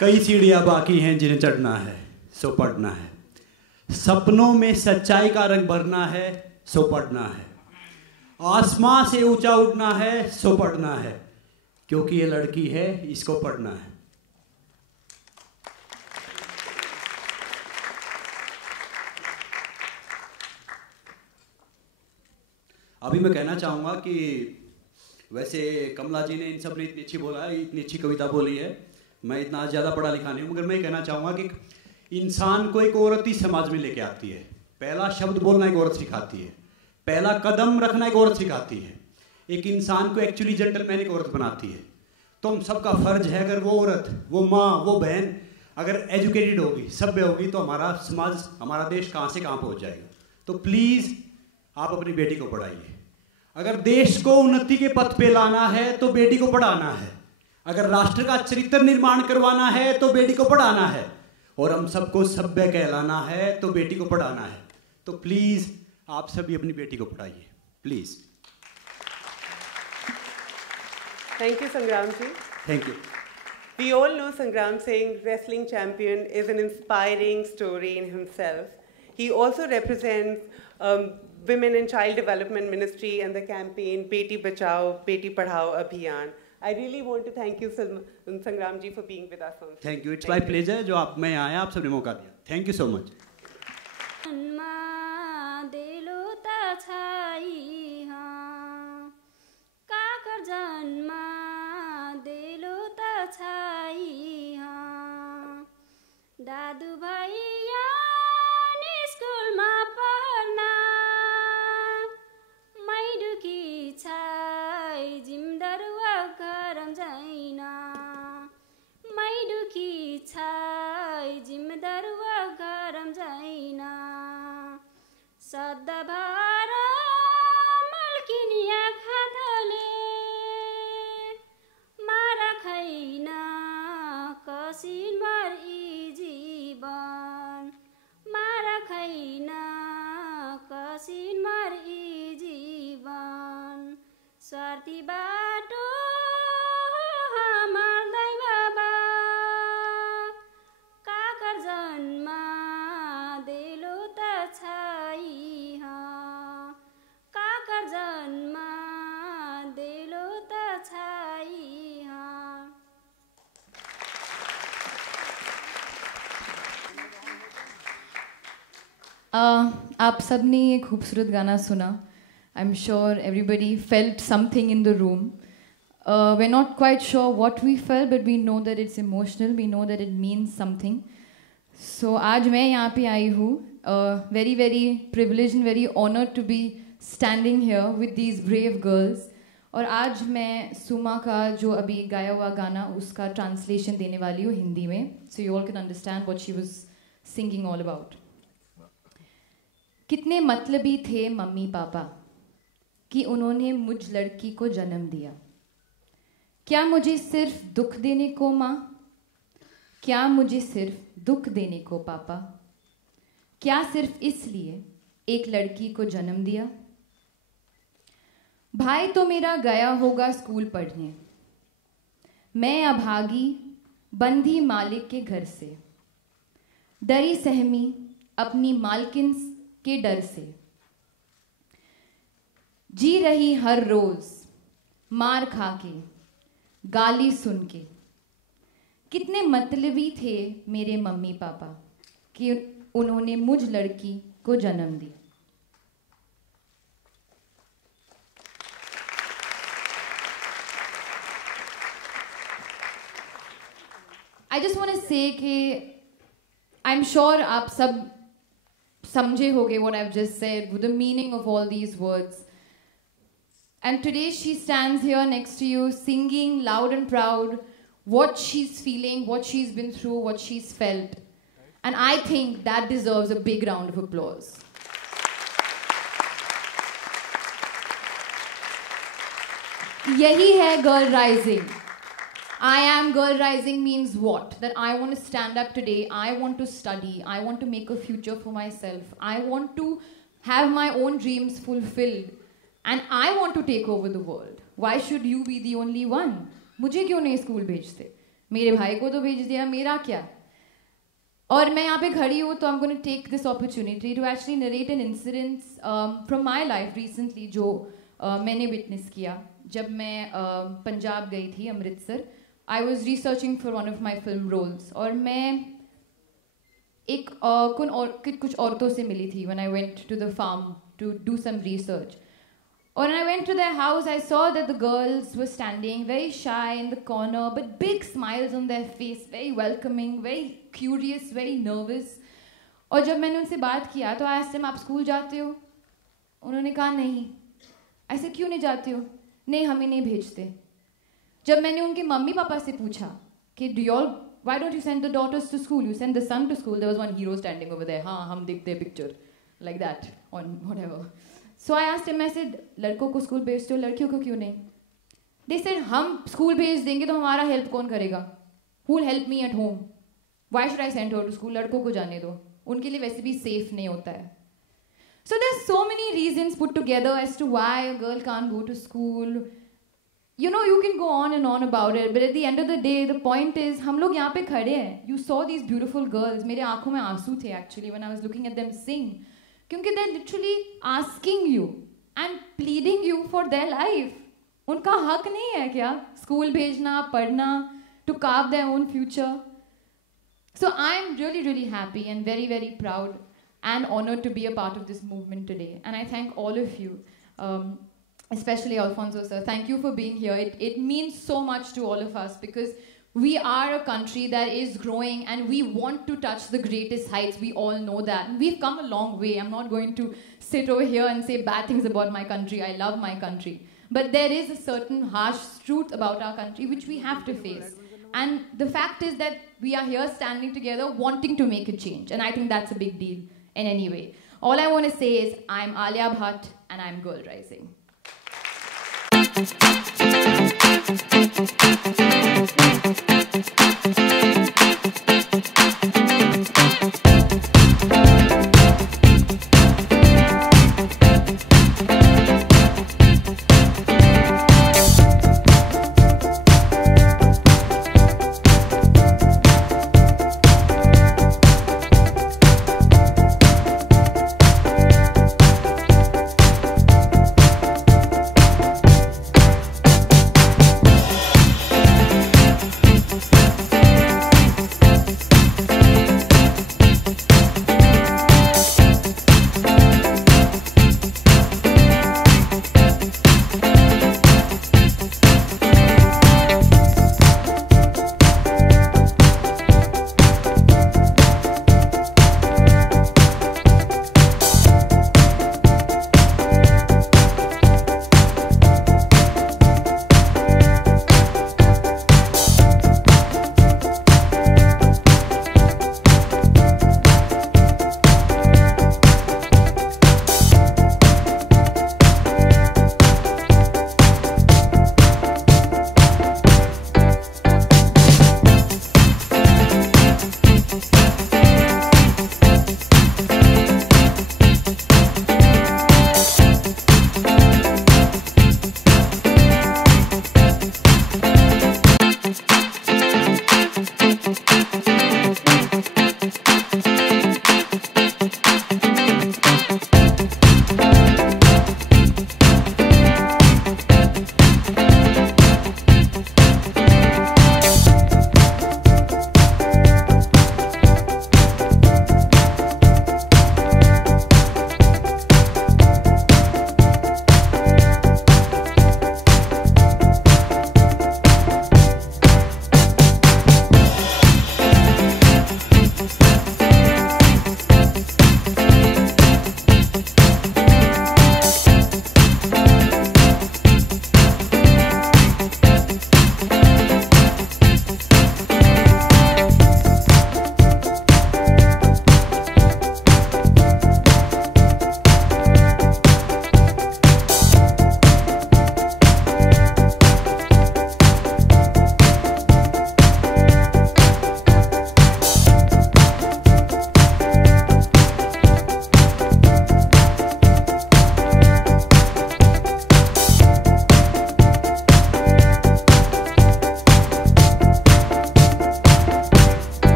कई सीढ़ियाँ बाकी हैं जिन्हें चढ़ना है, सो पढ़ना है। सपनों में सच्चाई का रंग भरना है, सो पढ़ना है। आसमां से ऊंचा उठना है, सो पढ़ना है। क्योंकि ये लड़की है, इसको पढ़ना है। अभी मैं कहना चाहूँगा कि वैसे कमला जी ने इन सब ने इतनी अच्छी बोला है, इतनी अच्छी कविता बोली है। मैं इतना ज़्यादा पढ़ा लिखा नहीं हूँ, मगर मैं ये कहना चाहूँगा कि इंसान को एक औरत ही समाज में लेके आती है। पहला शब्द बोलना एक औरत सिखाती है, पहला कदम रखना एक औरत सिखाती है, एक इंसान को एक्चुअली जेंटलमैन एक औरत बनाती है। तो हम सबका फ़र्ज है, अगर वो औरत, वो माँ, वो बहन अगर एजुकेटेड होगी, सभ्य होगी, तो हमारा समाज, हमारा देश कहाँ से कहाँ पहुँच जाएगा। तो प्लीज़ आप अपनी बेटी को पढ़ाइए। अगर देश को उन्नति के पथ पे लाना है तो बेटी को पढ़ाना है। अगर राष्ट्र का चरित्र निर्माण करवाना है तो बेटी को पढ़ाना है। और हम सबको सभ्य कहलाना है तो बेटी को पढ़ाना है। तो प्लीज़ आप सभी अपनी बेटी को पढ़ाइए, please. Thank you, Sangram ji. Thank you. We all know Sangram Singh, wrestling champion, is an inspiring story in himself. He also represents Women and Child Development Ministry and the campaign Beti Bachao, Beti Padhao Abhiyan. I really want to thank you, Sangram ji, for being with us. Thank you. It's my pleasure. जो आप मैं आया, आप सबने मौका दिया. Thank you so much. दादु भैया स्कुलमा पढ्न मै दुखी छै जिमदरुवा गरम छैन मै दुखी छै जिमदरुवा गरम छैन सधभर मल्किनिया खाँदले मारा खैन कसिन मरी जीवन मारा खैन कसिन मरी जीवन स्वार्थी बाटो हमार दाइ बाबा काकर जन्म देलो त छै काकर जन्म देलो त छै आप सब ने ये खूबसूरत गाना सुना. I am sure everybody felt something in the room. We are not quite sure what we felt, but we know that it's emotional, we know that it means something. So आज मैं यहाँ पे आई हूँ, very very privilege and very honoured to be standing here with these brave girls. और आज मैं सुमा का जो अभी गाया हुआ गाना उसका ट्रांसलेशन देने वाली हूँ हिंदी में, so you all can understand what she was singing all about. कितने मतलबी थे मम्मी पापा कि उन्होंने मुझ लड़की को जन्म दिया. क्या मुझे सिर्फ दुख देने को माँ, क्या मुझे सिर्फ दुख देने को पापा, क्या सिर्फ इसलिए एक लड़की को जन्म दिया. भाई तो मेरा गया होगा स्कूल पढ़ने, मैं अभागी बंधी मालिक के घर से, डरी सहमी अपनी मालकिन के डर से, जी रही हर रोज मार खा के गाली सुन के. कितने मतलबी थे मेरे मम्मी पापा कि उन्होंने मुझ लड़की को जन्म दी. आई जस्ट वांट टू से कि आई एम श्योर आप सब समझे होगे what I've just said, the meaning of all these words. And today she stands here next to you singing loud and proud what she's feeling, what she's been through, what she's felt. And I think that deserves a big round of applause. Yahi hai Girl Rising. I am Girl Rising means what? That I want to stand up today, I want to study, I want to make a future for myself, I want to have my own dreams fulfilled, and I want to take over the world. Why should you be the only one? मुझे क्यों नहीं school भेजते? मेरे भाई को तो भेज दिया, मेरा क्या? और मैं यहाँ पे खड़ी हूँ तो I'm going to take this opportunity to actually narrate an incident from my life recently जो मैंने witness किया जब मैं पंजाब गई थी, Amritsar. I was researching for one of my film roles और मैं एक कुछ औरतों से मिली थी when I went to the farm to do some research. Or when I went to their house, I saw that the girls were standing very shy in the corner, but big smiles on their face, very welcoming, very curious, very nervous. और जब मैंने उनसे बात किया तो I asked them, आप school जाते हो? उन्होंने कहा नहीं. ऐसे क्यों नहीं जाते हो? नहीं, हमें नहीं भेजते. जब मैंने उनके मम्मी पापा से पूछा कि why don't you send the daughters to school? You send the son to school. There was one hero standing over there. हाँ, हम देखते हैं picture like that on whatever. So I asked him, I said, लड़कों को school भेजते हो, लड़कियों को क्यों नहीं? They said, हम स्कूल भेज देंगे तो हमारा हेल्प कौन करेगा? Who will help me at home? Why should I send her to school? लड़कों को जाने दो, उनके लिए वैसे भी safe नहीं होता है. So there's so many reasons put together as to why a girl can't go to school. You know, you can go on and on about it, but at the end of the day, the point is, हम लोग यहाँ पे खड़े हैं. You saw these beautiful girls. मेरे आँखों में आंसू थे actually when I was looking at them sing. क्योंकि they're literally asking you and pleading you for their life. उनका हक नहीं है क्या स्कूल भेजना, पढ़ना, to carve their own future? So I'm really, really happy and very, very proud and honored to be a part of this movement today. And I thank all of you, especially Alfonso sir. Thank you for being here. It means so much to all of us because we are a country that is growing and we want to touch the greatest heights. We all know that. And we've come a long way. I'm not going to sit over here and say bad things about my country. I love my country. But there is a certain harsh truth about our country which we have to face. And the fact is that we are here standing together wanting to make a change. And I think that's a big deal in any way. All I want to say is I'm Alia Bhatt and I'm Girl Rising.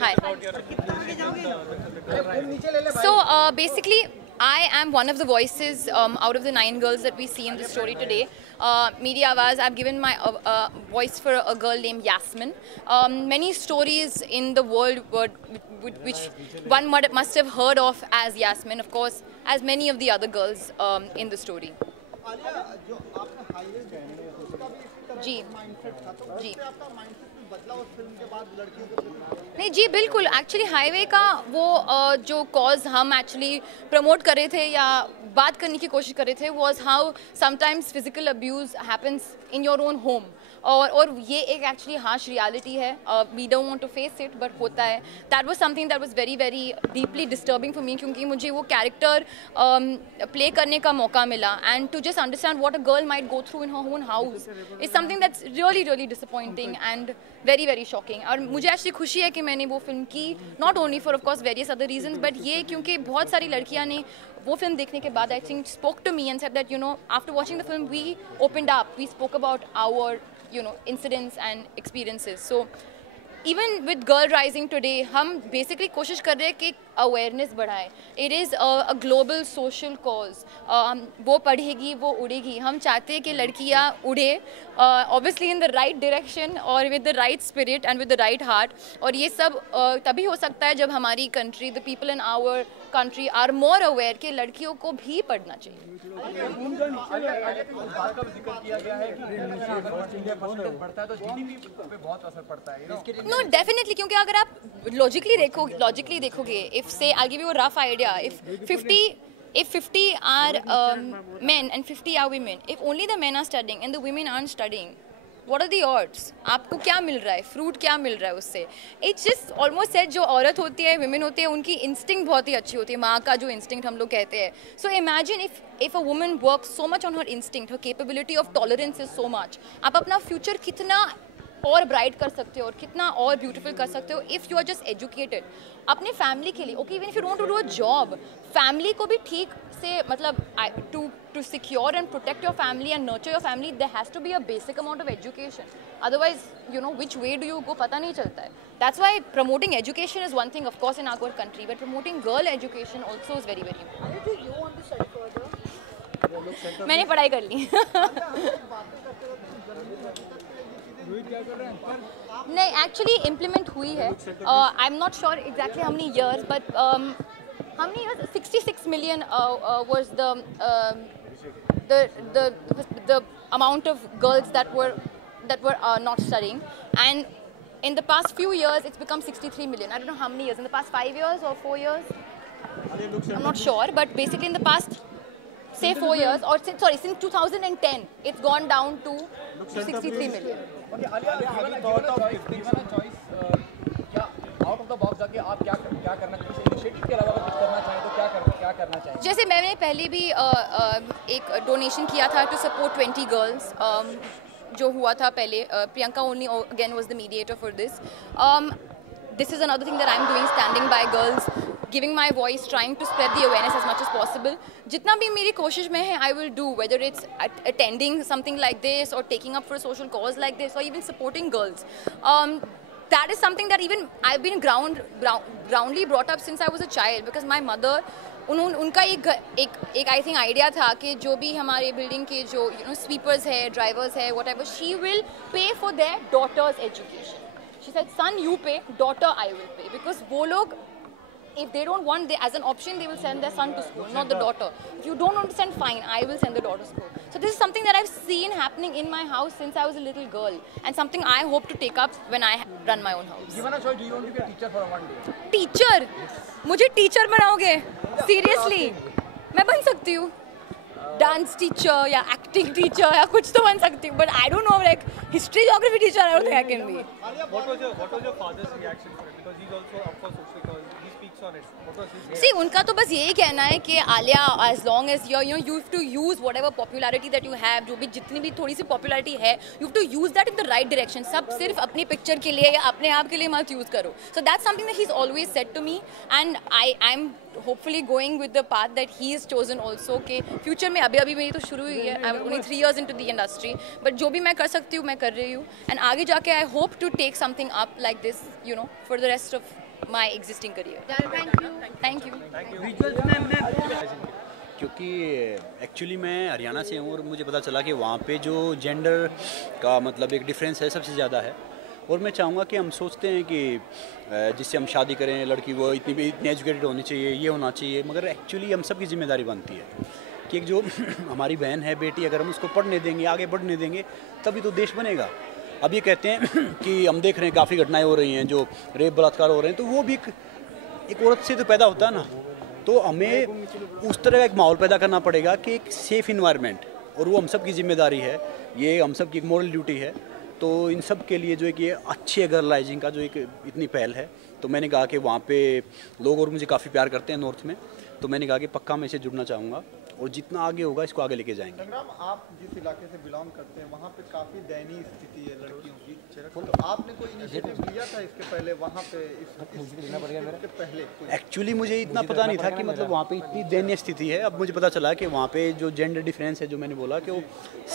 Hi. So basically, I am one of the voices out of the 9 girls that we see in the story today. Meri Awaaz, I've given my voice for a girl named Yasmin. Many stories in the world which one must have heard of as Yasmin, of course, as many of the other girls in the story. जी जी नहीं जी बिल्कुल actually highway का वो जो cause हम actually promote कर रहे थे या बात करने की कोशिश कर रहे थे was how sometimes physical abuse happens in your own home और ये एक एक्चुअली हार्श रियलिटी है we don't want to face it but होता है that was something that was very very deeply disturbing for me क्योंकि मुझे वो character play करने का मौका मिला and to just understand what a girl might go through in her own house is something that's really really disappointing and very very shocking और मुझे actually खुशी है कि मैंने वो फिल्म की not only for of course various other reasons but ये क्योंकि बहुत सारी लड़कियां ने वो फिल्म देखने के बाद I think spoke to me and said that you know after watching the film we opened up we spoke about our incidents and experiences. So even with Girl Rising today, हम basically कोशिश कर रहे हैं कि awareness बढ़ाएं. It is a global social cause. वो पढ़ेगी वो उड़ेगी. हम चाहते हैं कि लड़कियाँ उड़े, obviously in the right direction or with the right spirit and with the right heart. और ये सब तभी हो सकता है जब हमारी country, the people in our country are more aware कि लड़कियों को भी पढ़ना चाहिए. No, definitely क्योंकि अगर आप logically देखोगे, if say I'll give you a rough idea, if 50 are men and 50 are women, if only the men are studying and the women aren't studying, what are the odds? आपको क्या मिल रहा है? Fruit क्या मिल रहा है उससे? It's just almost said जो औरत होती है, women होती है, उनकी instinct बहुत ही अच्छी होती है, माँ का जो instinct हम लोग कहते हैं. So imagine if a woman works so much on her instinct, her capability of tolerance is so much. आप अपना future कितना और ब्राइट कर सकते हो और कितना और ब्यूटीफुल कर सकते हो if you are just educated अपने फैमिली के लिए okay even if you don't do a job family को भी ठीक से मतलब to secure and protect your family and nurture your family there has to be a basic amount of education otherwise you know which way do you go पता नहीं चलता है that's why promoting education is one thing of course in our country but promoting girl education also is very very important मैंने पढ़ाई कर ली नहीं actually implement हुई है I am not sure exactly how many years but how many years 66 million was the amount of girls that were not studying and in the past few years it's become 63 million. I don't know how many years in the past 5 years or 4 years I'm not sure but basically in the past say 4 years or since 2010 it's gone down to 63 million. Okay, Alia, have you thought of given a choice क्या out of the box जाके आप क्या करना चाहिए initiative के अलावा कुछ करना चाहें तो क्या करना चाहिए जैसे मैंने पहले भी एक डोनेशन किया था टू सपोर्ट 20 गर्ल्स जो हुआ था पहले Priyanka only again was the mediator for this is another thing that I'm doing standing by girls giving my voice trying to spread the awareness as much as possible जितना भी मेरी कोशिश में है I will do whether it's attending something like this or taking up for a social cause like this or even supporting girls that is something that even I've been groundly brought up since I was a child because my mother उनका एक I think idea था कि जो भी हमारे building के जो sweepers है ड्राइवर्स है whatever she will pay for their daughters education she said son you pay daughter I will pay because वो लोग if they don't want as an option they will send their son to school not the daughter if you don't understand fine I will send the daughter to school so this is something that I've seen happening in my house since I was a little girl and something I hope to take up when I run my own house. Given a choice, do you want to be a teacher for one day? Teacher? मुझे teacher बनाओगे seriously मैं बन सकती हूँ dance teacher या acting teacher या कुछ तो बन सकती हूँ but I don't know like history geography teacher I don't think I can be. What was your father's reaction for it because he's also up for social cause he speaks on it what was his See उनका तो बस यही कहना है कि Alia as long as you have to use whatever popularity that you have जो भी जितनी भी थोड़ी सी popularity है you have to use that in the right direction सब सिर्फ अपनी पिक्चर के लिए या अपने आप के लिए मत यूज़ करो so that's something that he's always said to me and I'm hopefully going with the path that he has chosen also कि future में अभी मेरी तो शुरू हुई है I'm only 3 years into the industry but जो भी मैं कर सकती हूँ मैं कर रही हूँ and आगे जाके I hope to take something up like this for the rest of my existing career. Thank you. क्योंकि एक्चुअली मैं हरियाणा से हूँ और मुझे पता चला कि वहाँ पे जो जेंडर का मतलब एक डिफरेंस है सबसे ज़्यादा है। और मैं चाहूँगा कि हम सोचते हैं कि जिससे हम शादी करें लड़की वो इतनी एजुकेटेड होनी चाहिए, ये होना चाहिए, मगर एक्चुअली हम सब की जिम्मेदारी बनती है कि एक जो हमारी बहन है, बेटी, अगर हम उसको पढ़ने देंगे, आगे बढ़ने देंगे, तभी तो देश बनेगा। अब ये कहते हैं कि हम देख रहे हैं काफ़ी घटनाएं हो रही हैं, जो रेप बलात्कार हो रहे हैं, तो वो भी एक औरत से तो पैदा होता है ना। तो हमें उस तरह का एक माहौल पैदा करना पड़ेगा कि एक सेफ़ इन्वायरमेंट, और वो हम सब की जिम्मेदारी है, ये हम सब की एक मॉरल ड्यूटी है। तो इन सब के लिए जो है कि ये अच्छी गर्लाइजिंग का जो एक इतनी पहल है, तो मैंने कहा कि वहाँ पे लोग और मुझे काफ़ी प्यार करते हैं नॉर्थ में, तो मैंने कहा कि पक्का मैं इसे जुड़ना चाहूँगा और जितना आगे होगा इसको आगे लेके जाएंगे। संग्राम, आप जिस इलाके से बिलोंग करते हैं वहाँ पे काफ़ी दयनीय स्थिति है लड़कियों की, तो आपने कोई इनिशिएटिव लिया था इसके पहले वहाँ पे? इसके पहले एक्चुअली मुझे इतना पता नहीं था कि मतलब वहाँ पे इतनी दयनीय स्थिति है। अब मुझे पता चला कि वहाँ पे जो जेंडर डिफरेंस है, जो मैंने बोला कि वो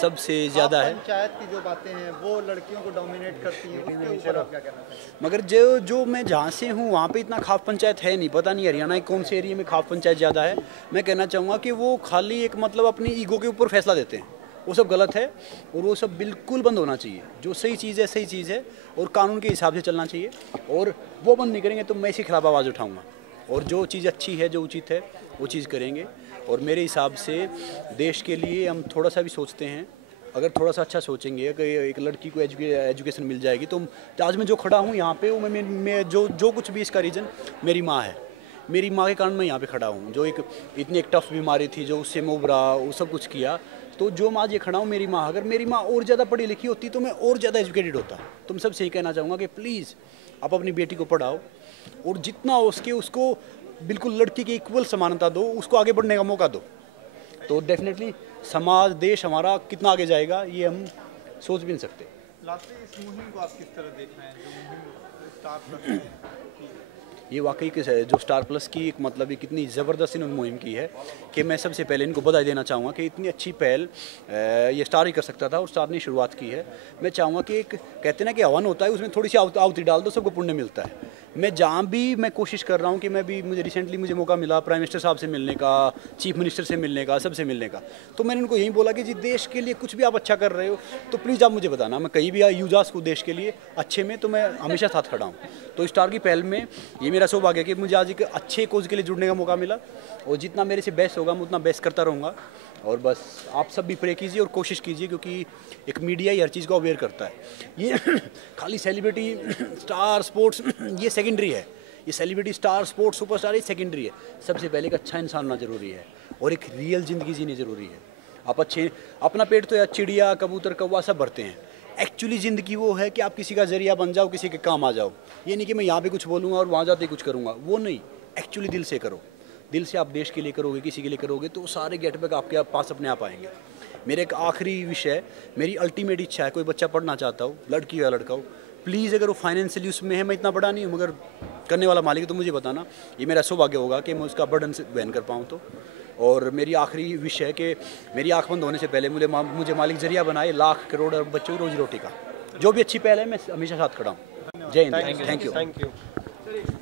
सबसे ज़्यादा है। पंचायत की जो बातें हैं वो लड़कियों को डोमिनेट करती हैं, उसके ऊपर आप क्या कहना चाहेंगे? मगर जो मैं जहाँ से हूँ वहाँ पे इतना खाफ पंचायत है नहीं, पता नहीं हरियाणा के कौन से एरिया में खाफ पंचायत ज़्यादा है। मैं कहना चाहूँगा कि वो खाली एक मतलब अपनी ईगो के ऊपर फैसला देते हैं, वो सब गलत है और वो सब बिल्कुल बंद होना चाहिए। जो सही चीज़ है सही चीज़ है और कानून के हिसाब से चलना चाहिए, और वो बंद नहीं करेंगे तो मैं इसके खिलाफ आवाज़ उठाऊँगा। और जो चीज़ अच्छी है, जो उचित है, वो चीज़ करेंगे। और मेरे हिसाब से देश के लिए हम थोड़ा सा भी सोचते हैं, अगर थोड़ा सा अच्छा सोचेंगे कि एक लड़की को एजुकेशन मिल जाएगी, तो आज मैं जो खड़ा हूँ यहाँ पे, वो मैं जो कुछ भी इसका रीज़न मेरी माँ है। मेरी माँ के कारण मैं यहाँ पे खड़ा हूँ, जो एक इतनी एक टफ बीमारी थी, जो उससे मैं उभरा, वो सब कुछ किया, तो जो मैं आज ये खड़ा हूँ मेरी माँ। अगर मेरी माँ और ज़्यादा पढ़ी लिखी होती तो मैं और ज़्यादा एजुकेटेड होता। तुम सबसे यही कहना चाहूँगा कि प्लीज़ आप अपनी बेटी को पढ़ाओ और जितना हो सके उसको बिल्कुल लड़की की इक्वल समानता दो, उसको आगे बढ़ने का मौका दो। तो डेफिनेटली समाज, देश हमारा कितना आगे जाएगा ये हम सोच भी नहीं सकते। लास्टली इस मुहिम को आप किस तरह देख रहे हैं, जो मुहिम स्टार्ट करते हैं? ये वाकई जो स्टार प्लस की एक मतलब एक इतनी ज़बरदस्त इन्होंने मुहिम की है कि मैं सबसे पहले इनको बधाई देना चाहूँगा कि इतनी अच्छी पहल ये स्टार ही कर सकता था और स्टार ने शुरुआत की है। मैं चाहूँगा कि एक कहते हैं ना कि हवन होता है, उसमें थोड़ी सी आहुति डाल दो, सबको पुण्य मिलता है। मैं जहाँ भी मैं कोशिश कर रहा हूँ कि मुझे रिसेंटली मौका मिला प्राइम मिनिस्टर साहब से मिलने का, चीफ मिनिस्टर से मिलने का, सबसे मिलने का, तो मैंने उनको यही बोला कि जी देश के लिए कुछ भी आप अच्छा कर रहे हो तो प्लीज़ आप मुझे बताना, मैं कहीं भी यूज उसको देश के लिए अच्छे में, तो मैं हमेशा साथ खड़ा हूँ। तो स्टार की पहल में ये मेरा सौभाग्य है कि मुझे आज एक अच्छे कोज के लिए जुड़ने का मौका मिला, और जितना मेरे से बेस्ट होगा मैं उतना बेस्ट करता रहूँगा। और बस आप सब भी प्रे कीजिए और कोशिश कीजिए, क्योंकि एक मीडिया ही हर चीज़ को अवेयर करता है। ये खाली सेलिब्रिटी, स्टार, स्पोर्ट्स ये सेकेंडरी है। ये सेलिब्रिटी, स्टार, स्पोर्ट्स, सुपरस्टार ये सेकेंडरी है। सबसे पहले एक अच्छा इंसान होना ज़रूरी है और एक रियल ज़िंदगी जीनी ज़रूरी है। आप अच्छे, अपना पेट तो या चिड़िया, कबूतर, कौवा सब भरते हैं। एक्चुअली ज़िंदगी वो है कि आप किसी का ज़रिया बन जाओ, किसी के काम आ जाओ। ये नहीं कि मैं यहाँ पे कुछ बोलूँगा और वहाँ जाते कुछ करूँगा, वो नहीं। एक्चुअली दिल से करो, दिल से आप देश के लिए करोगे, किसी के लिए करोगे, तो सारे गेट बैक आपके पास अपने आप आएंगे। मेरे एक आखिरी विषय, मेरी अल्टीमेट इच्छा है, कोई बच्चा पढ़ना चाहता हो, लड़की हो या लड़का हो, प्लीज़ अगर वो फाइनेंशियली उसमें है, मैं इतना बड़ा नहीं हूँ मगर करने वाला मालिक है, तो मुझे बताना, ये मेरा सौभाग्य होगा कि मैं उसका बर्डन से वहन कर पाऊँ। तो और मेरी आखिरी विषय है कि मेरी आँख बंद होने से पहले मुझे मालिक जरिया बनाए लाख करोड़ और बच्चों की रोजी रोटी का। जो भी अच्छी पहल है मैं हमेशा साथ खड़ा हूँ। जय हिंद। Thank you.